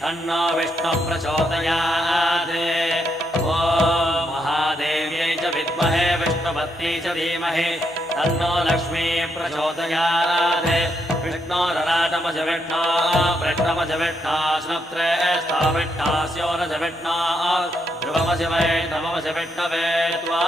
तन्नो विष्णु प्रचोदयात् ॐ महादेव्यै च विद्महे विष्णुपत्न्यै च धीमहि तन्नो लक्ष्मी प्रचोदयात् विष्णोरराटमज विष्णो वृष्णमज विष्णो स्नप्त्रे स्थाविष्णास्योरज विष्णो ध्रुवमज वै नममज विष्णवे त्वा